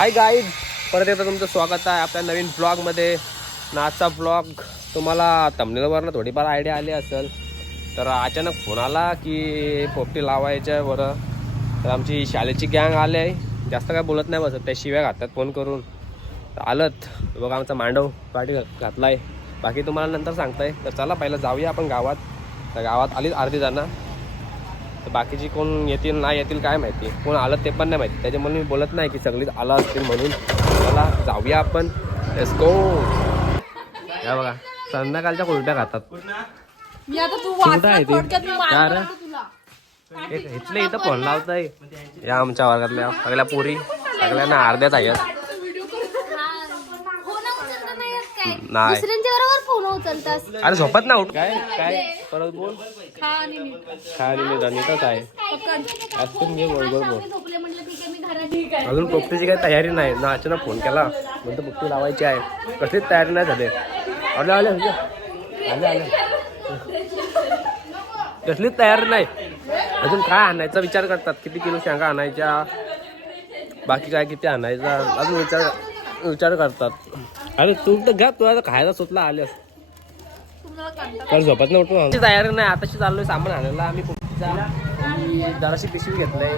हाय guide परत एकदा तुमचं स्वागत आहे आपल्या नवीन ब्लॉगमध्ये नाचा ब्लॉग तुम्हाला तमनेलवरनं थोडीफार आयडिया आली असेल तर अचानक फोन आला की पोपटी लावायच्या बरं. तर आमची शाळेची गँग आली. आहे जास्त काय बोलत नाही बसत त्या शिव्या घातात फोन करून. आलत. बघा आमचा मांडव पाठी घातला आहे बाकी तुम्हाला नंतर सांगताय. तर चला पहिलं जाऊया आपण गावात. तर गावात आलीच अर्धी जणं. तर बाकीची कोण येतील नाही येतील काय माहिती. कोण आलं ते पण नाही माहिती. त्याच्यामुळे मी बोलत नाही की सगळीच आलं असतील म्हणून. चला जाऊया आपण. लेट्स गो या बघा संध्याकाळच्या कोलट्या खातात. आहे हे- इथले इथं फोन लावताय. या आमच्या वर्गातल्या सगळ्या पोरी. सगळ्यांना अर्ध्याच आहेत. उचलता नाही. फोन उचलतास अरे झोपत ना उठ. काय काय? परत बोल. खा आणि मी खाली मी रणितच आहे. पकड. आज पण घे बरोबर बोल. झोपले म्हटलं ठीक आहे मी घरात ठीक आहे अजून पोपटीची काही तयारी नाही. ना अचानक फोन केला. म्हणतो पोपटी लावायची आहे. कसलीच तयारी नाही झाली. आले आले आले. आले कसलीच तयारी नाही. अजून काय आणायचा विचार करतात. किती किलो शेंगा आणायच्या? बाकी काय किती आणायचा? अजून विचार विचार करतात. अरे तू तर घ्या तू आता खायला सुटला आलेस तर झोपत नाही आमची तयारी नाही आताशी चाललोय सामान आणायला. आम्ही आणि जराशी पिशवी घेतलंय.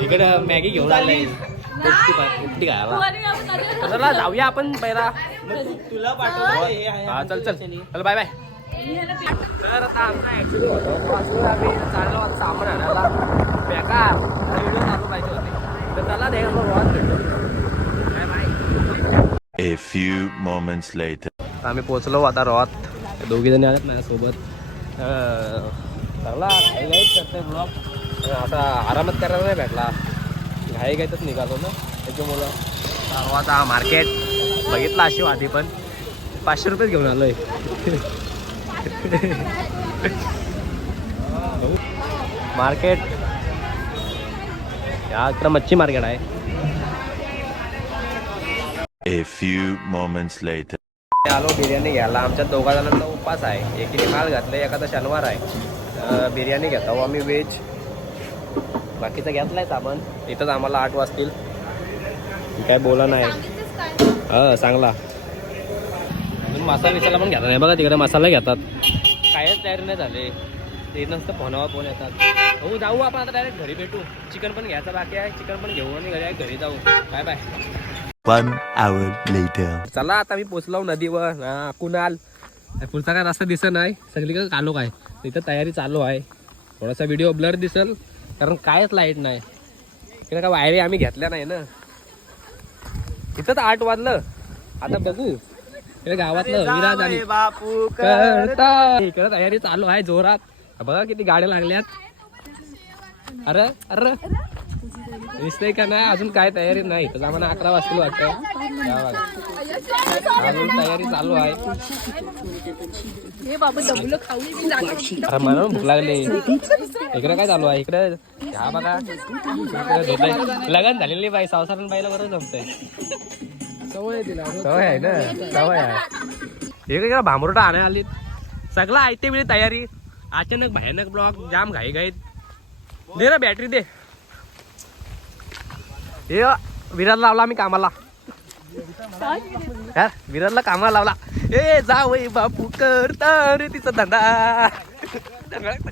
इकडे मॅगी घेऊन आलंय. खायला. चला जाऊया आपण पहिला. हा चल चल. चल बाय बाय तर आता आमचा ऍक्च्युली आम्ही. चाललो आता सामान आणायला. बेकार. व्हिडिओ चालू पाहिजे होते. तर चला नाही रोज भेटू. Bye bye A few moments later. आम्ही पोचलो आता रोहात दोघी जणी आहेत माझ्यासोबत. अं, चांगला घाई घाईत करते ब्लॉग आता आरामात करायला नाही भेटला. घाई घाईतच निघालो ना त्याच्यामुळं. हा मार्केट बघितला अशी आधी पण. पाचशे रुपयेच घेऊन आलोय. मार्केट या इकडं मच्छी मार्केट आहे. A few moments later. आलो बिर्याणी घ्यायला. आमच्या दोघा जणांचा उपास आहे. एकीने माल घातले एखादा शनिवार आहे. बिर्याणी घेतो आम्ही व्हेज बाकीचं घेतलाय सामान इथंच आम्हाला आठ वाजतील. काय बोला नाही. हा चांगला अजून मसाला विसाला पण घेतात. नाही बघा तिकडे मसाला घेतात. कायच तयारी नाही झाले. ते नसतं फोनावर फोन येतात. हो जाऊ आपण आता डायरेक्ट घरी भेटू. चिकन पण घ्यायचं बाकी आहे. चिकन पण घेऊ आणि घरी घरी जाऊ. Bye bye One hour later. चला आता मी पोचलो नदीवर. हा कुणाल. पुढचा काय रस्ता दिसत नाही. सगळीकडे कालो काय. इथं तयारी चालू आहे. थोडासा व्हिडिओ ब्लर दिसल कारण कायच लाइट नाही. इकडे काय वायरी आम्ही घेतल्या नाही ना. इथंच आठ वाजलं. आता बघू. इकडे गावातलं विराज आणि करता. इकडे तयारी चालू आहे जोरात. बघा किती गाड्या लागल्यात. अरे अरे. दिसतंय का नाही? अजून काय तयारी नाही. तर आम्हाला अकरा वाजतील वाटतं. अजून तयारी चालू आहे. हे मला भूक लागली. इकडे काय चालू आहे? इकडे हा बघा. इकडे. लगन झालेली बाई सावसारण बाईला बरं जमतंय. सवय आहे ना? सवय आहे. हे काय भांबरोटा आणाय आली सगळं ऐते वेळी तयारी. अचानक भयानक ब्लॉक जाम घाई घाईत दे ना बॅटरी दे. हे विराट लावला आम्ही कामाला. यार विराटला कामाला लावला. ए जा वय बापू करता रे तिचा धंदा. तकडक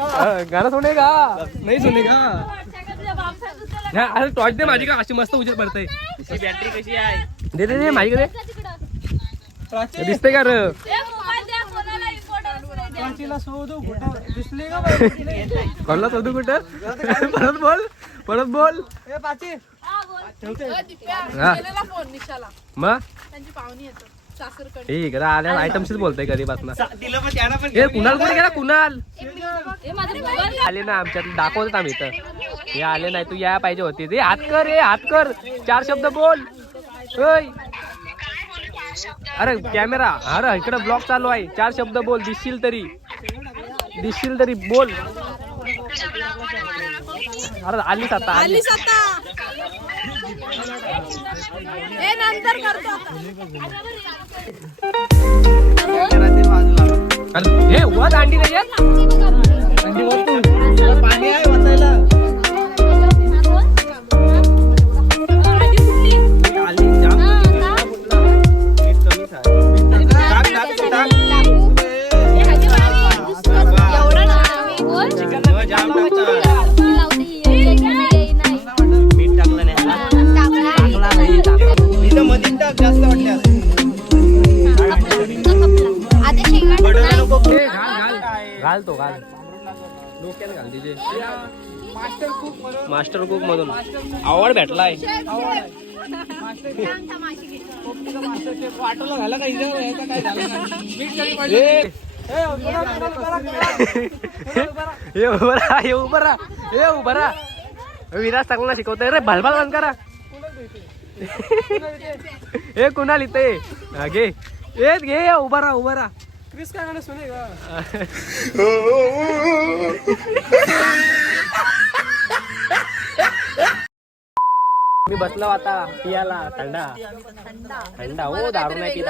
हा, गाणं सुनेगा नाही सुनेगा हा, अरे टॉर्च दे माझी का? अशी मस्त उजेड पडतय. बॅटरी कशी आहे? दे दे दे माझी दिसते का र? कोणला शोधू कुठं परत बोल परत बोल. हा. गेलेला फोन निशाला. मग? त्यांची पाहुणी येतं सासरकडे. ठीक आहे आल्या आयटमशीच बोलतोय कधीपासून हे कुणाल कुठे गेला? कुणाल? हे माझं मोबाईल आले ना आमच्यात दाखवत आम्ही इथं. हे आले नाही तू या पाहिजे होती. ते हात कर हे हात कर. चार शब्द बोल. ओय अरे कॅमेरा. अरे इकडे ब्लॉग चालू आहे. चार शब्द बोल दिसशील तरी. दिसशील तरी बोल. अरे आलीस आता आली आलीस आता. हे नंतर करतो आता. हे वर अंडी नाही अंडी वर तू घाल. डोक्यात घाल तिचे मास्टर कुक मधून आवड भेटलाय. ए, हे उभं राहा हे उभं राहा. हे उभं राहा विराज चांगला शिकवतोय रे. भलभाल बंद करा. हे कुणाल इथे? हा, घे. येत घे उभा राहा उभा राहा. क्रिस काय म्हणा सुने मी बसलो आता पियाला थंडा. थंडा हो दारू नाही पित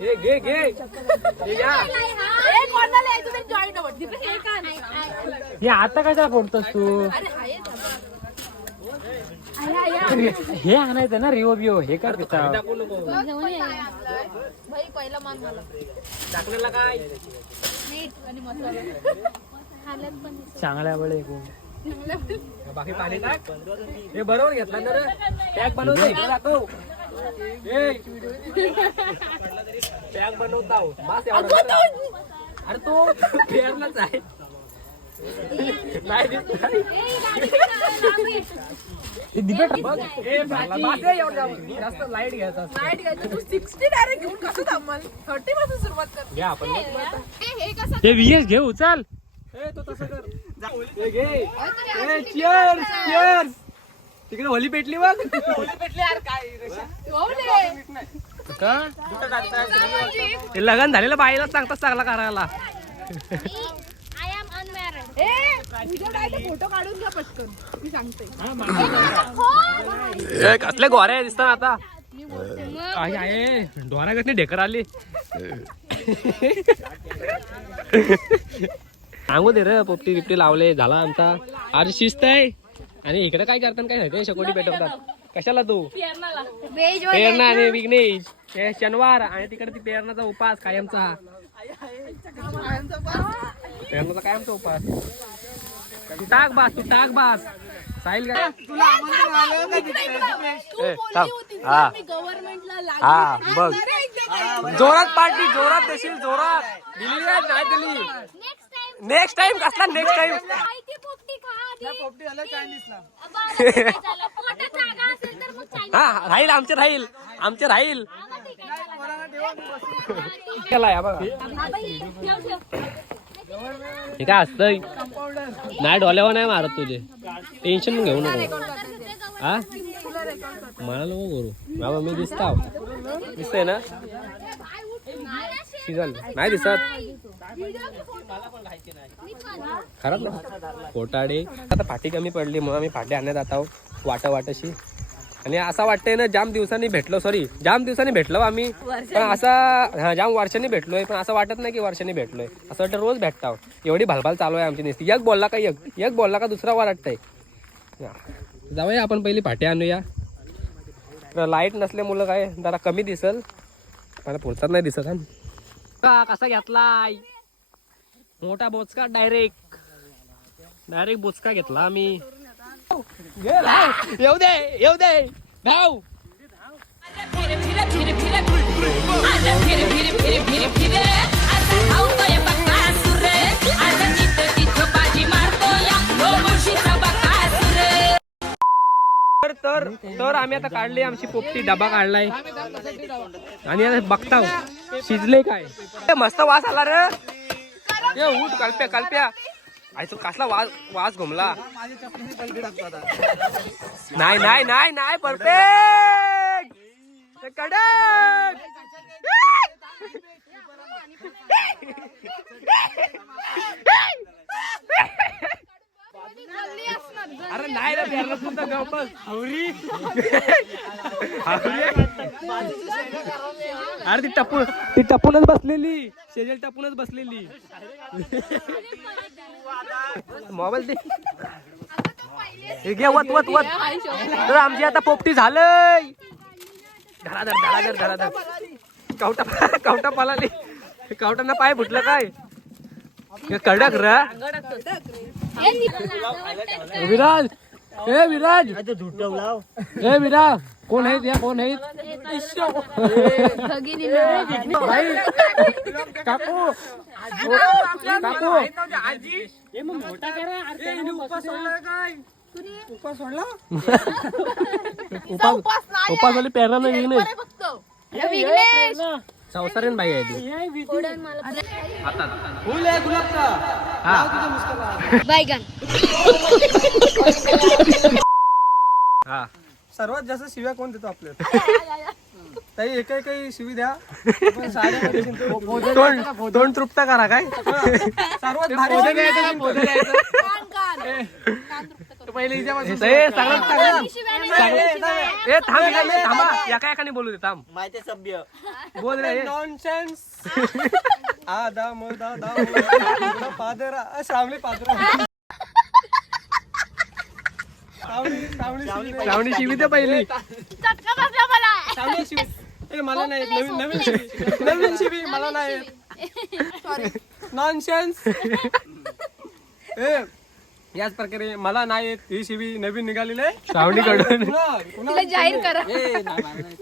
हे घे घे. हे. घ्या. ए, कोणाला यायचं हे आणायचं ना रिओ बिओ हे कर तिचा भाई पहिला मान मला टाकलेला काय आणि मसाला हालत पण चांगल्या वेळे बाकी पाणी टाक हे बरोबर घेतला पॅक बनवतो इकडे दाखव. पॅक बनवता. बस एवढं ना. अरे तो पेरलाच आहे. नाही. जास्त लाइट घ्यायचा असतो. नाईट घ्यायचं. तू सिक्स्टी डायरेक्ट घेऊन कसं थांबल? थर्टी पासून सुरुवात कर. घ्या आपण. हे कसं व्हीएस घे उचल. ए तो तसं कर. घे. ए चिअर्स चिअर्स तिकडे होली पेटली बघ. भेटले यार काय लग्न झालेलं बाईला सांगताच चांगला करायला. फोटो काढून घ्या पटकन. मी सांगते. ए, कसले गोऱ्या दिसतात आता? आहे आहे. डोरा कसली ढेकर आली. सांगू दे रे पोपटी बिपटी लावले झाला आमचा. अरे शिस्त आहे. आणि इकडे काय करतात काय हळदी शकोटी पेटवतात. कशाला तू? प्रेरणा आणि विघ्नेश. हे शनिवार आणि तिकडे ती प्रेरणाचा उपास कायमचा. कायमचा उपास? तू टाक बास तू टाक बास. साहिल काय थांब. हा. गव्हर्नमेंटला हा बघ. जोरात पार्टी जोरात देशील जोरात. दिली काय नाही दिली नेक्स्ट टाइम नेक्स्ट टाइम कसला नेक्स्ट टाइम माहिती पोपटी खा आधी. पोपटी झालं? चायनीजला पोटात जागा असेल तर मग चायनीज हा राहील आमचे राहील. आमचे राहील. हा, मग ठीक आहे, चला. केला या बघा. हे काय असतंय नाही डोल्यावर नाही मारत तुझे. टेन्शन घेऊ नको. हा? मला नको करू. बाबा मी दिसता. दिसतंय ना? सीझन नाही दिसत. खरंच ना? फोटाडे आता फाटी कमी पडली म्हणून आम्ही फाटी आणण्यात जात आहोत. वाटा वाटाशी आणि असं वाटतंय ना जाम दिवसांनी भेटलो सॉरी जाम दिवसांनी भेटलो आम्ही. पण असा हा जाम वर्षांनी भेटलोय पण असं वाटत नाही की वर्षांनी भेटलोय. असं वाटतं रोज भेटताव. एवढी भालभाल चालू आहे आमची नुसती. एक बोलला का एक एक बोलला का दुसरा वाटतंय. जाऊया आपण पहिली फाटी आणूया. तर लाइट नसल्यामुळं काय जरा कमी दिसल. मला पुढचाच नाही दिसत हा. का कसा घेतलाय मोठा बोचका डायरेक्ट डायरेक्ट बोचका घेतला आम्ही. येऊ दे येऊ दे. धाव तर तर तर आम्ही आता काढली आमची पोपटी डबा काढलाय. आणि आता बघताव शिजले काय? मस्त वास आला रे. उठ कल्प्या कल्प्या. आई तो कसला वास वास घुमला? नाही नाही नाही नाही परफेक्ट कडक! अरे नाही रे फेरलं सुद्धा गप्पच हवरी अरे ती टपून ती टपूनच बसलेली. शेजल टपूनच बसलेली. मोबाईल दे. हे घे वत वत वत. तर आमची आता पोपटी झालंय. धराधर धराधर धराधर कवटा कवटा पलाली कवटांना पाय फुटलं काय? हे कडक र. विराज. ए विराज. ए विरा कोण आहेत या? कोण आहेत. भाई काकू. काकू. उपास नाही. नाही फक्त हे विघ्नेश. संसारीन बाई आहे ती. हा. बैगन हा. सर्वात जास्त शिव्या कोण देतो आपल्याला? ताई एका काही शिवी द्या. आपण शिंपतो. तोंड तोंड तृप्त करा काय? सर्वात भारी पहिले ए सांगा सांगा ए थांब एका मिनिट थांबा एका एकाने बोलू दे थांब. माहिती सभ्य. बोल रे. ए. नॉनसेन्स आ दा म दा दा म दा, पादरा. अ, श्रावणी पादरा. श्रावणी श्रावणी शिवी शिवी दे पहिली. चटका बसला मला. श्रावणी शिवी. ए मला नाही येत. नवीन नवीन शिवी. नवीन शिवी मला नाही नॉनसेन्स ए याच प्रकारे मला नाही येत ही शिवी नवीन निघालेली आहे. श्रावणी कडून पुन्हा- पुन्हा तिला जाहीर करा. ए, नाही, नाही, नाही.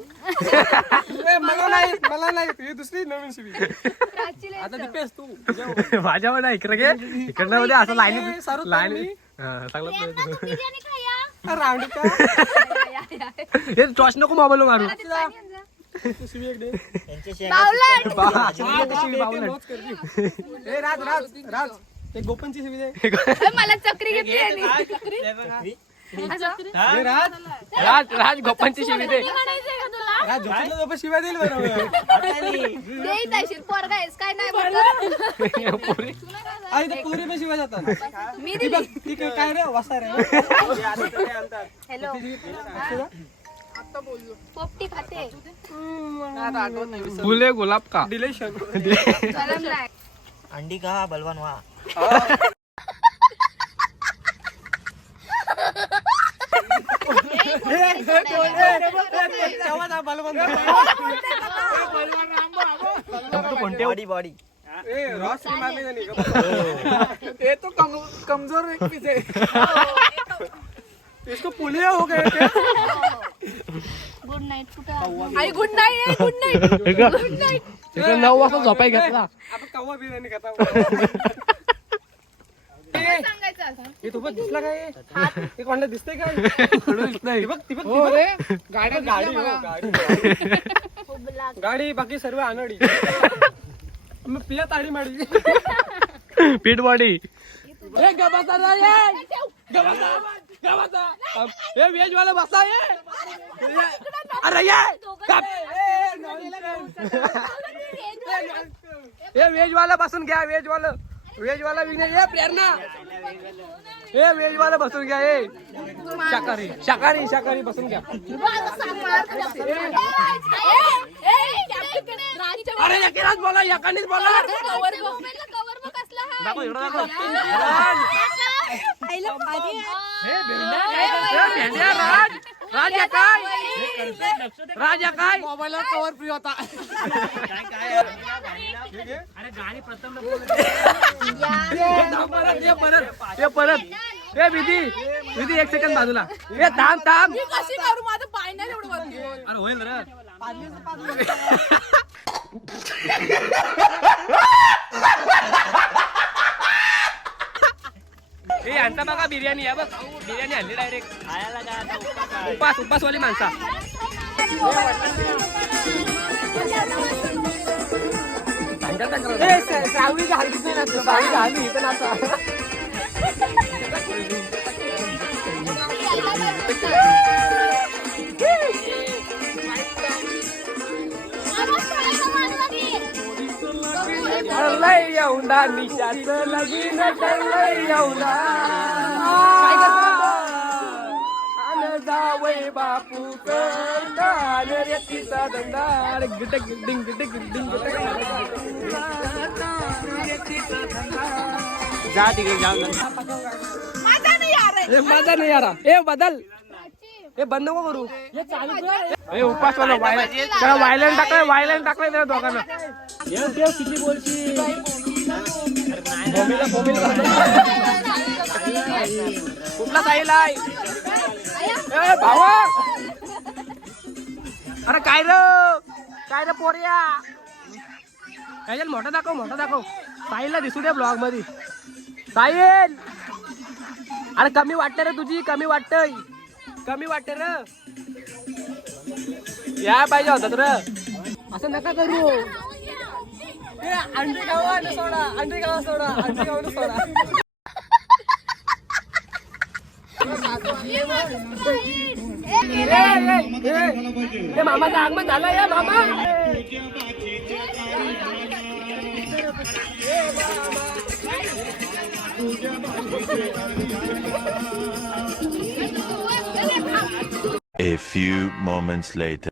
ए, मला नाही मला नाही ही दुसरी नवीन शिवी. आता दीपेश तू माझ्यावर नाही इकडे घे इकडनं मध्ये असं लाईनी सारू लाईन? चांगलं बिर्याणी खाया हे टॉस नको मोबाईल मारू. तू शिवी एक दे. ए राज राज राज. एक गोपनची ए, मला चक्री घेतली. असं? राज राज? राज? गोपांची शिवी दे म्हणायचंय का तुला? राज शिव्या देईल बरोबर. देईत आहे पोरगा आहेस काय नाही बोलतो. पोरी. आणि ते पुरी पण शिव्या जातात मी ती दिली. बघ ती काय काय रे? वसा रे. हॅलो. पोपटी खाते. फुले गुलाब का? डिलेशन. अंडी का बलवान वा बॉडी बॉडी. ये तो कम, कमजोर एक पीस है इसको पुलिया हो गए गुड नाईट कुठं आई good night good night good night नऊ वाजता झोपाय घेतला. आपण कव्वा बिर्याणी खाता. सांगायचं हे दिसला काय? हे कोणाला दिसतंय काय नाही. ती बघ ती बघ ती बघ. गाडी गाडी हो, गाडी गाडी बाकी सर्व अनडी मग पिया ताडी माडी. पीठ बॉडी ए गबासा ना ये गबासा गबासा ए वेज वाला बसा ये अरे ये. ए वेज वाला बसून घ्या वेज वाला वेज वाला विनय ये प्रेरणा. ए वेज वाला बसून घ्या ए. शाकाहारी शाकाहारी शाकाहारी बसून घ्या. अरे एकेलाच बोला एकानेच बोला. दाखव इकडं दाखव. ए, भेंड्या, राज. राज काय? राज काय? मोबाईलवर कवर फ्री होता. परत ये परत ये परत ए विधी विधी एक सेकंद बाजूला ए थांब थांब कशी करू? माझं पाय नाही एवढं अरे होईल रे ए यांचा बघा बिर्याणी आहे बघ. बिर्याणी आणली डायरेक्ट उपास उपासवाली माणसा. येऊना निशाच लगीन ठरलंय येऊना. जावय बापू कान रेतीचा धंदा. गिटक डिंग गिटक डिंग जा तिकडे जाऊ ए माझा नाही यारा. ए बदल. ए बंद नको करू. ए उपास वाला वायलेंट टाकलंय वायलेंट टाकलंय त्या दोघांना. किती बोलची कुठला साहिल आहे? भावा! अरे काय र? काय रे पोरिया काय मोठा दाखव मोठा दाखव. साहिलला दिसू दे ब्लॉगमध्ये. साहिल! अरे कमी वाटते रे तुझी कमी वाटतय. कमी वाटते र. या पाहिजे होतात र. असं नका करू. अंडी खावा आणि सोडा अंडी खावा सोडा अंडी आणि सोडा ए मामाचं आगमन झालं या मामा A few moments later.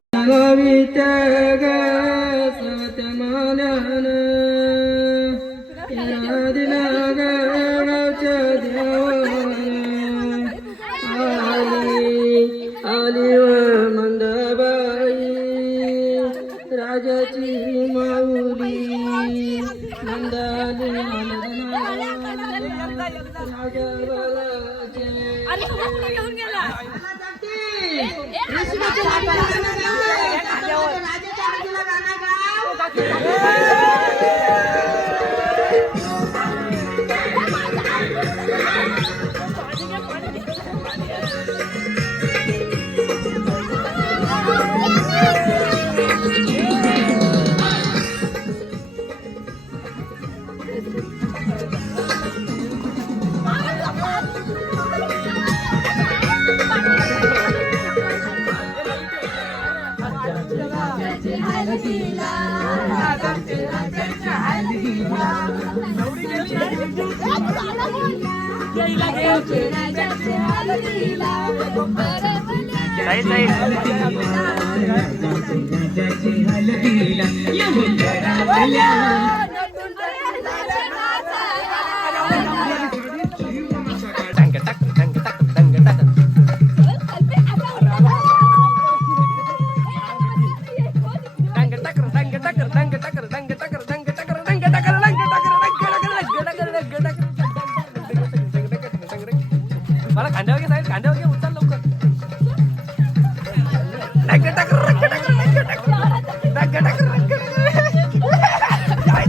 हलदीला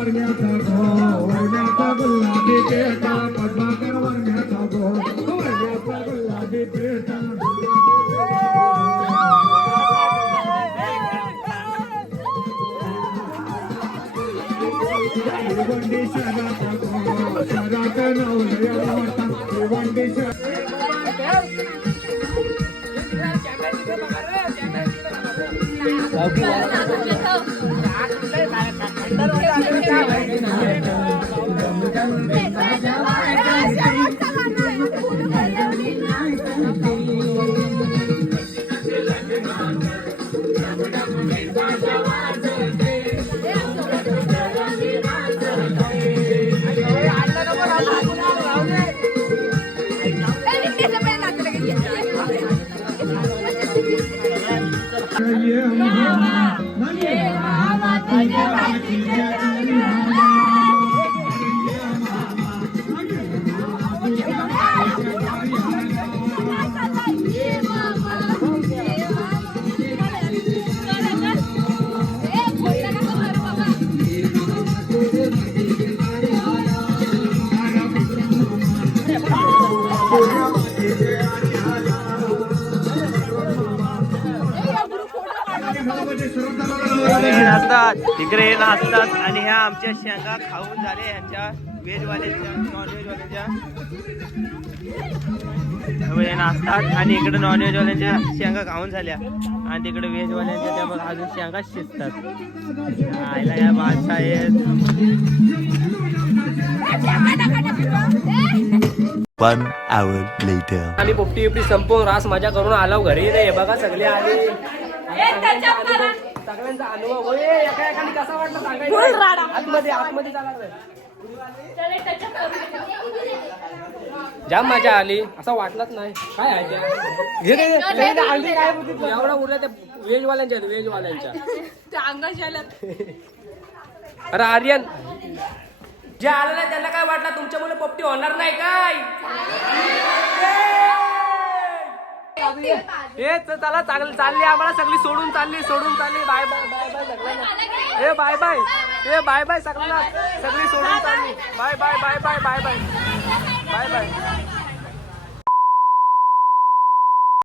वर्ण्याचा गो वर्ण्याचा गुलाबी पेटा पद्माकर वर्ण्याचा गो वर्ण्याचा गुलाबी पेटा ವಂಡಿ ಶರಣ ಶರಣ ನೌಲಯ ವರ್ತ ವಂಡಿ ಶರಣ Thank you. नाचतात तिकडे नाचतात आणि ह्या आमच्या शेंगा खाऊन झाले ह्यांच्या व्हेज वाल्यांच्या नॉन व्हेज वाल्यांच्या. त्यामुळे हे नाचतात आणि इकडे नॉन व्हेज वाल्यांच्या शेंगा खाऊन झाल्या. आणि तिकडे व्हेज वाल्यांच्या त्या बघ अजून शेंगा शिजतात. आयला या बादशाह आहेत One hour later. आम्ही पोपटी बिपटी संपवून रास मजा करून आलो घरी रे हे बघा सगळे आले. सगळ्यांचा अनुभव. होय, एका एकाने कसा वाटला सांगायचं? आतमध्ये आतमध्ये चालणार नाही. जाम मजा आली. असं वाटलंच नाही. काय आहे ते? ते- ते- ते काय? एवढा उरल्या त्या व्हेज वाल्यांच्या व्हेज वाल्यांच्या अंगाशी आल्यात. अरे आर्यन. जे आलं नाही त्यांना काय वाटलं? तुमच्यामुळे पोपटी होणार नाही काय? हे चला चांगलं चालली आम्हाला सगळी सोडून चालली सोडून चालली बाय बाय बाय बाय सगळ्यांना ए बाय बाय ए बाय बाय सगळ्यांना सगळी सोडून चालली bye bye bye bye bye bye bye bye